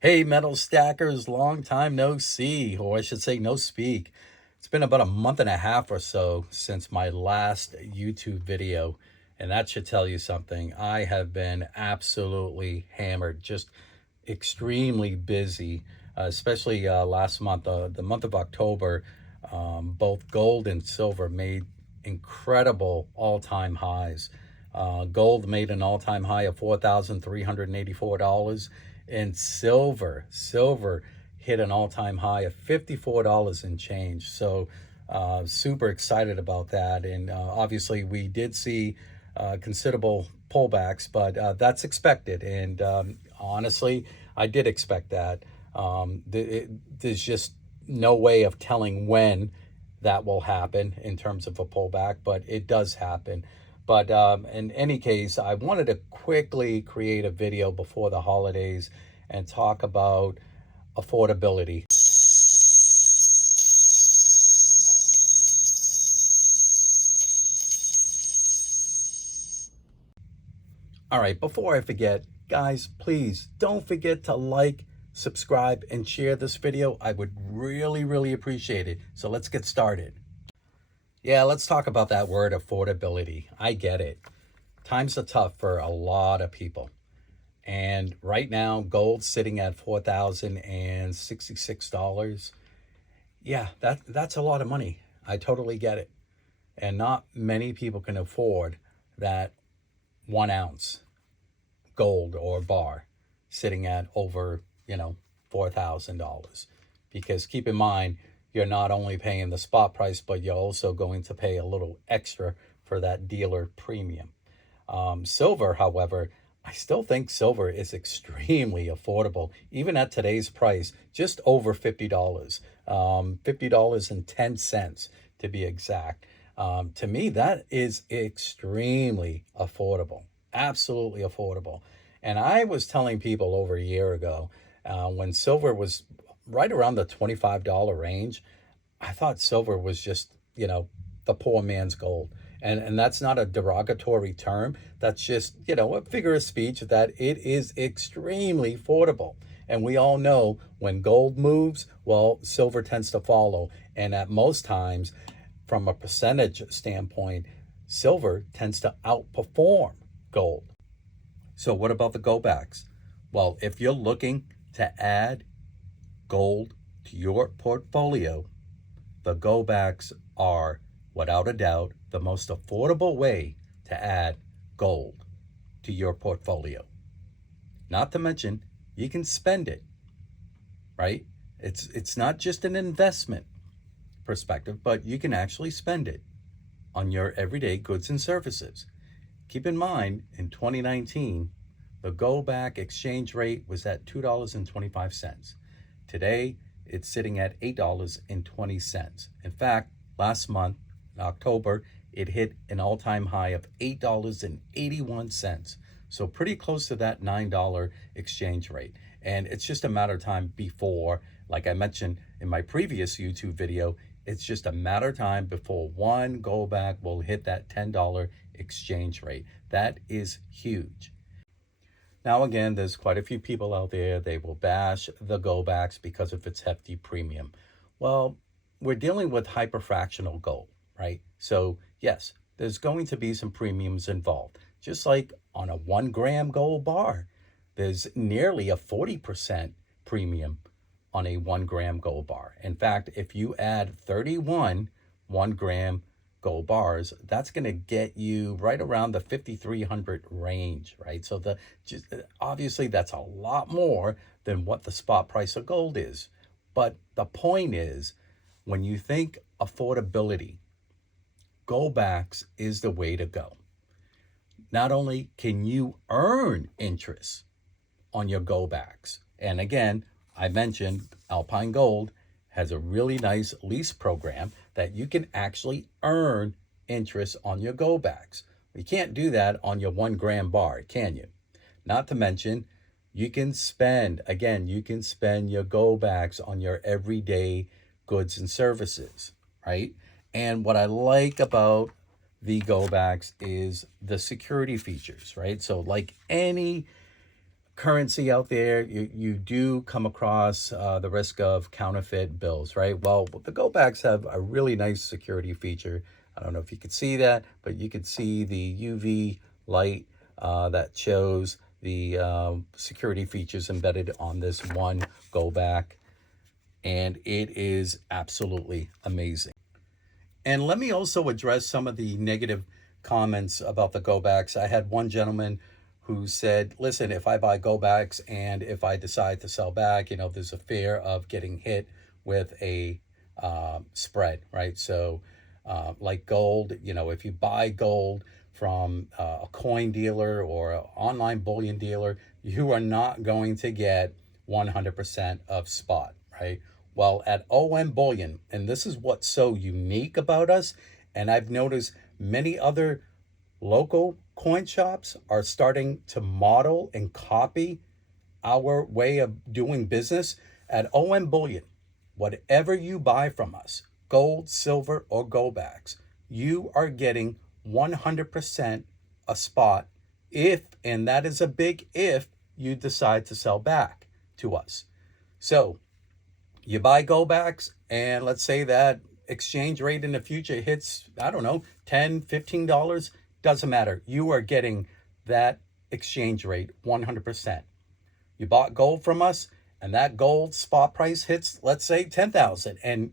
Hey, metal stackers, long time no see, or I should say no speak. It's been about a month and a half or so since my last YouTube video, and that should tell you something. I have been absolutely hammered, just extremely busy, especially last month, the month of October. Both gold and silver made incredible all-time highs. Gold made an all-time high of $4,384, and silver hit an all-time high of $54 and change. So super excited about that. And obviously we did see considerable pullbacks, but that's expected. And honestly, I did expect that. There's just no way of telling when that will happen in terms of a pullback, but it does happen. But in any case, I wanted to quickly create a video before the holidays and talk about affordability. All right, before I forget, guys, please don't forget to like, subscribe, and share this video. I would really appreciate it. So let's get started. Yeah, let's talk about that word affordability. I get it. Times are tough for a lot of people. And right now, gold's sitting at $4,066. Yeah, that's a lot of money. I totally get it. And not many people can afford that 1 ounce gold or bar sitting at over, $4,000. Because keep in mind, you're not only paying the spot price, but you're also going to pay a little extra for that dealer premium. Silver, however, I still think silver is extremely affordable, even at today's price, just over $50, $50.10 to be exact. To me, that is extremely affordable, absolutely affordable. And I was telling people over a year ago, when silver was right around the $25 range, I thought silver was just, the poor man's gold. And that's not a derogatory term. That's just, a figure of speech that it is extremely affordable. And we all know when gold moves, well, silver tends to follow. And at most times, from a percentage standpoint, silver tends to outperform gold. So what about the goldbacks? Well, if you're looking to add gold to your portfolio, the goldbacks are, without a doubt, the most affordable way to add gold to your portfolio. Not to mention, you can spend it, right? It's not just an investment perspective, but you can actually spend it on your everyday goods and services. Keep in mind, in 2019, the goldback exchange rate was at $2.25. Today, it's sitting at $8.20. In fact, last month, in October, it hit an all-time high of $8.81. So pretty close to that $9 exchange rate. And it's just a matter of time before, like I mentioned in my previous YouTube video, it's just a matter of time before one goldback will hit that $10 exchange rate. That is huge. Now, again, there's quite a few people out there, they will bash the goldbacks because of its hefty premium. Well, we're dealing with hyperfractional gold, right? So, yes, there's going to be some premiums involved. Just like on a 1 gram gold bar, there's nearly a 40% premium on a 1 gram gold bar. In fact, if you add 31 1 gram gold bars, that's going to get you right around the 5,300 range, right? So obviously that's a lot more than what the spot price of gold is. But the point is, when you think affordability, goldbacks is the way to go. Not only can you earn interest on your goldbacks, and again, I mentioned Alpine Gold has a really nice lease program that you can actually earn interest on your goldbacks. You can't do that on your 1 gram bar, can you? Not to mention, you can spend your goldbacks on your everyday goods and services, right? And what I like about the goldbacks is the security features, right? So like any currency out there, you do come across the risk of counterfeit bills, right? Well, the GOLDBACKs have a really nice security feature. I don't know if you could see that, but you could see the UV light that shows the security features embedded on this one GOLDBACK, and it is absolutely amazing. And let me also address some of the negative comments about the GOLDBACKs. I had one gentleman who said, listen, if I buy GOLDBACKs and if I decide to sell back, there's a fear of getting hit with a spread, right? So like gold, if you buy gold from a coin dealer or an online bullion dealer, you are not going to get 100% of spot, right? Well, at OM Bullion, and this is what's so unique about us, and I've noticed many other local coin shops are starting to model and copy our way of doing business. At OM Bullion, whatever you buy from us, gold, silver, or GOLDBACKs, you are getting 100% a spot if, and that is a big if, you decide to sell back to us. So you buy GOLDBACKs, and let's say that exchange rate in the future hits, I don't know, $10, $15, doesn't matter. You are getting that exchange rate 100%. You bought gold from us, and that gold spot price hits, let's say, 10,000. And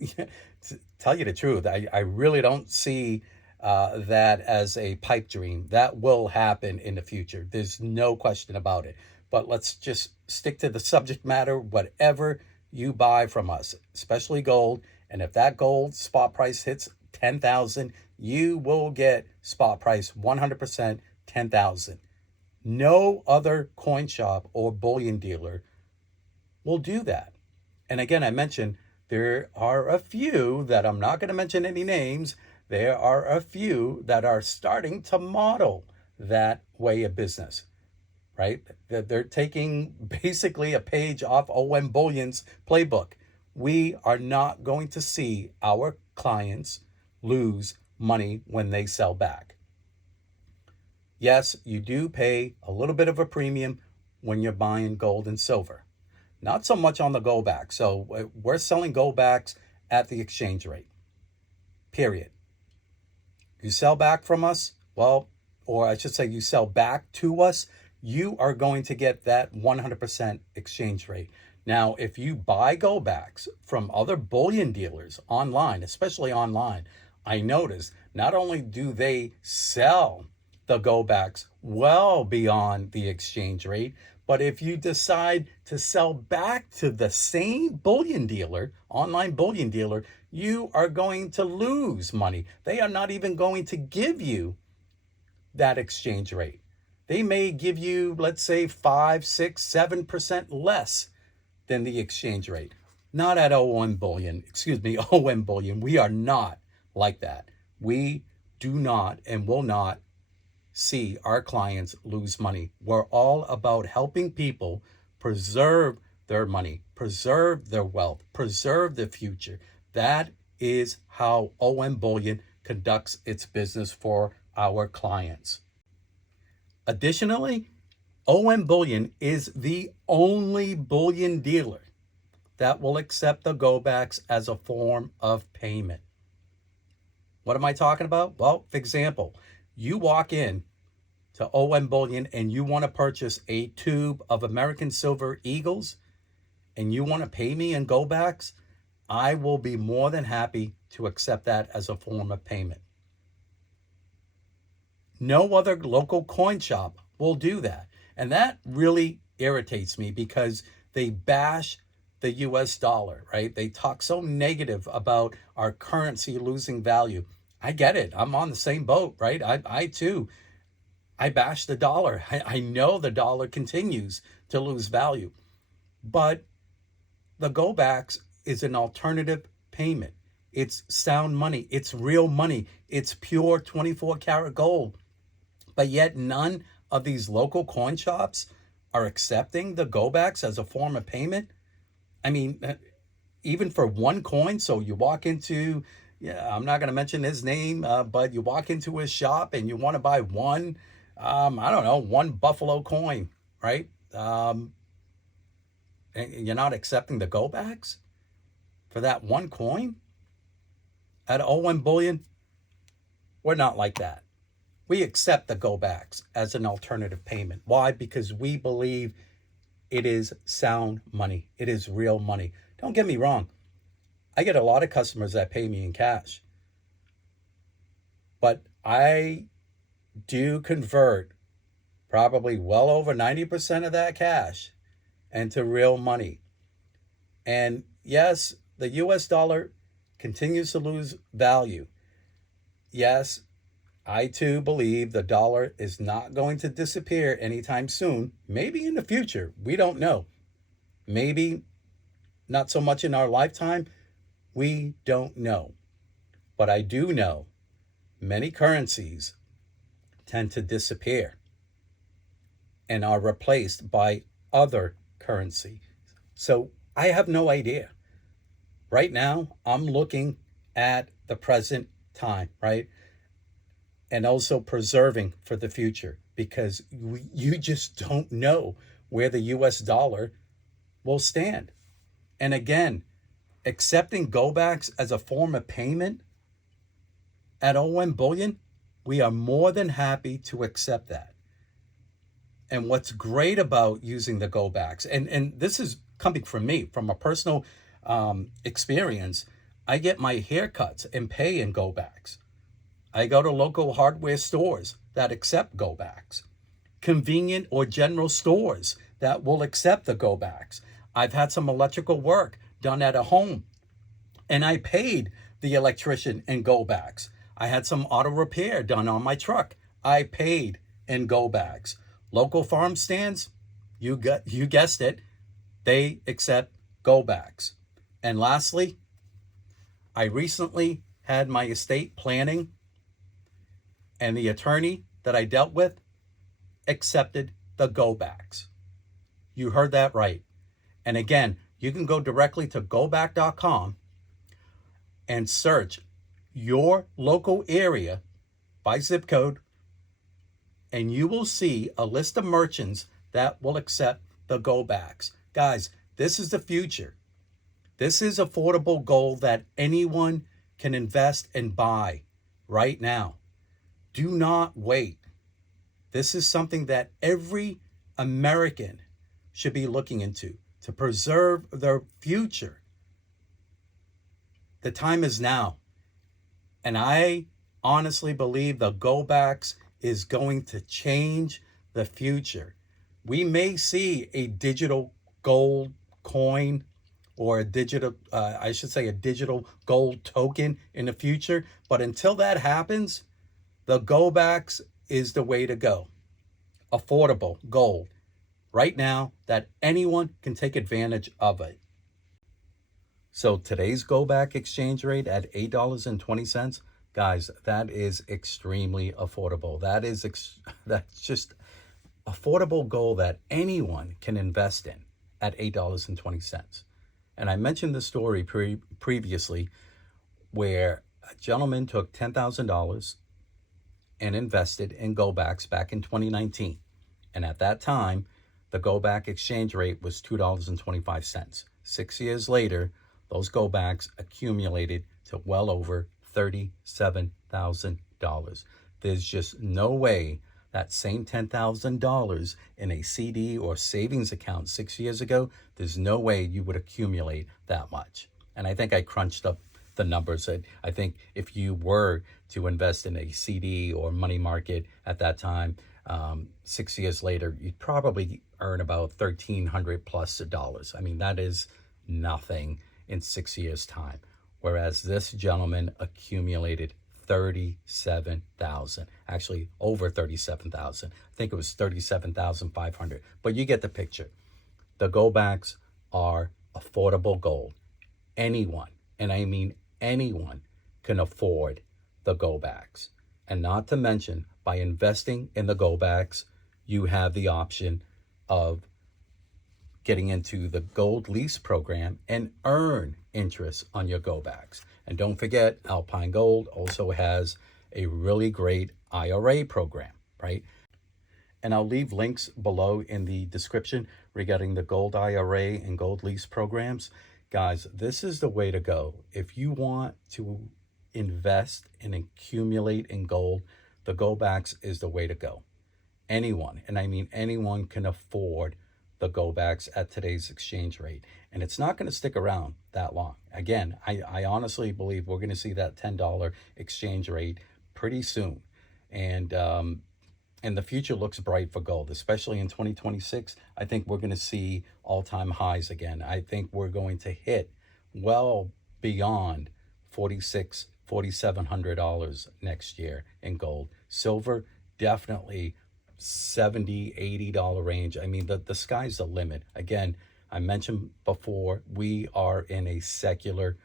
to tell you the truth, I really don't see that as a pipe dream. That will happen in the future. There's no question about it. But let's just stick to the subject matter. Whatever you buy from us, especially gold, and if that gold spot price hits 10,000, you will get spot price 100% 10,000. No other coin shop or bullion dealer will do that. And again, I mentioned there are a few that I'm not going to mention any names. There are a few that are starting to model that way of business, right? They're taking basically a page off OM Bullion's playbook. We are not going to see our clients lose money when they sell back. Yes, you do pay a little bit of a premium when you're buying gold and silver. Not so much on the GOLDBACK. So we're selling GOLDBACKs at the exchange rate, period. You sell back from us, well, or I should say you sell back to us, you are going to get that 100% exchange rate. Now, if you buy GOLDBACKs from other bullion dealers online, especially online, I notice not only do they sell the GOLDBACKs well beyond the exchange rate, but if you decide to sell back to the same bullion dealer, online bullion dealer, you are going to lose money. They are not even going to give you that exchange rate. They may give you, let's say, 5, 6, 7% less than the exchange rate. Not at OM Bullion. OM Bullion. We are not like that. We do not and will not see our clients lose money. We're all about helping people preserve their money, preserve their wealth, preserve the future. That is how OM Bullion conducts its business for our clients. Additionally, OM Bullion is the only bullion dealer that will accept the GOLDBACKs as a form of payment. What am I talking about? Well, for example, you walk in to OM Bullion and you want to purchase a tube of American Silver Eagles and you want to pay me in GOLDBACKs, I will be more than happy to accept that as a form of payment. No other local coin shop will do that. And that really irritates me because they bash the US dollar, right? They talk so negative about our currency losing value. I get it. I'm on the same boat, right? I too, I bash the dollar. I know the dollar continues to lose value. But the GOLDBACKs is an alternative payment. It's sound money. It's real money. It's pure 24 karat gold. But yet none of these local coin shops are accepting the GOLDBACKs as a form of payment. I mean, even for one coin. So you walk into, I'm not going to mention his name, but you walk into his shop and you want to buy one, one Buffalo coin, right? and you're not accepting the goldbacks for that one coin at OM Bullion. We're not like that. We accept the goldbacks as an alternative payment. Why? Because we believe it is sound money. It is real money. Don't get me wrong. I get a lot of customers that pay me in cash. But I do convert probably well over 90% of that cash into real money. And yes, the US dollar continues to lose value. Yes, I too believe the dollar is not going to disappear anytime soon. Maybe in the future. We don't know. Maybe not so much in our lifetime. We don't know. But I do know many currencies tend to disappear and are replaced by other currency. So I have no idea. Right now, I'm looking at the present time, right? And also preserving for the future, because you just don't know where the US dollar will stand. And again, accepting goldbacks as a form of payment at OM Bullion, we are more than happy to accept that. And what's great about using the goldbacks, and this is coming from me, from a personal experience, I get my haircuts and pay in goldbacks. I go to local hardware stores that accept goldbacks, convenient or general stores that will accept the goldbacks. I've had some electrical work done at a home, and I paid the electrician in goldbacks. I had some auto repair done on my truck. I paid in goldbacks. Local farm stands, you guessed it, they accept goldbacks. And lastly, I recently had my estate planning, and the attorney that I dealt with accepted the goldbacks. You heard that right. And again, you can go directly to GOLDBACK.com and search your local area by zip code, and you will see a list of merchants that will accept the goldbacks. Guys, this is the future. This is affordable gold that anyone can invest and buy right now. Do not wait. This is something that every American should be looking into to preserve their future. The time is now. And I honestly believe the goldbacks is going to change the future. We may see a digital gold coin, or a digital gold token in the future. But until that happens, the goldbacks is the way to go. Affordable gold right now that anyone can take advantage of it. So today's goldback exchange rate at $8.20, guys, that is extremely affordable. That's just affordable gold that anyone can invest in at $8.20. And I mentioned the story previously where a gentleman took $10,000 and invested in goldbacks back in 2019. And at that time, the goldback exchange rate was $2.25. 6 years later, those goldbacks accumulated to well over $37,000. There's just no way that same $10,000 in a CD or savings account 6 years ago, there's no way you would accumulate that much. And I think I crunched up the numbers. I think if you were to invest in a CD or money market at that time, 6 years later, you'd probably earn about $1,300 plus dollars. I mean, that is nothing in 6 years' time. Whereas this gentleman accumulated 37,000, actually over 37,000. I think it was 37,500, but you get the picture. The goldbacks are affordable gold. Anyone, and I mean anyone, can afford the goldbacks. And not to mention, by investing in the goldbacks, you have the option of getting into the gold lease program and earn interest on your goldbacks. And don't forget, Alpine Gold also has a really great IRA program, right? And I'll leave links below in the description regarding the gold IRA and gold lease programs. Guys, this is the way to go. If you want to invest and accumulate in gold, the GOLDBACK is the way to go. Anyone, and I mean anyone, can afford the GOLDBACK at today's exchange rate. And it's not going to stick around that long. Again, I honestly believe we're going to see that $10 exchange rate pretty soon. And the future looks bright for gold, especially in 2026. I think we're going to see all-time highs again. I think we're going to hit well beyond $4,700 next year in gold. Silver, definitely 70, $80 range. I mean, the sky's the limit. Again, I mentioned before, we are in a secular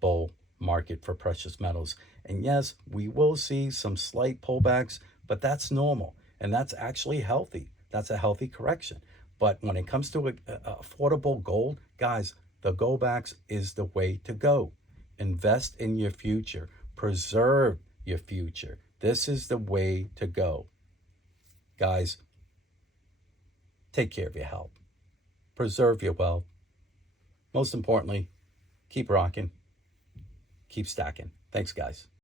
bull market for precious metals. And yes, we will see some slight pullbacks, but that's normal. And that's actually healthy. That's a healthy correction. But when it comes to affordable gold, guys, the GOLDBACK is the way to go. Invest in your future. Preserve your future. This is the way to go. Guys, take care of your health. Preserve your wealth. Most importantly, keep rocking. Keep stacking. Thanks, guys.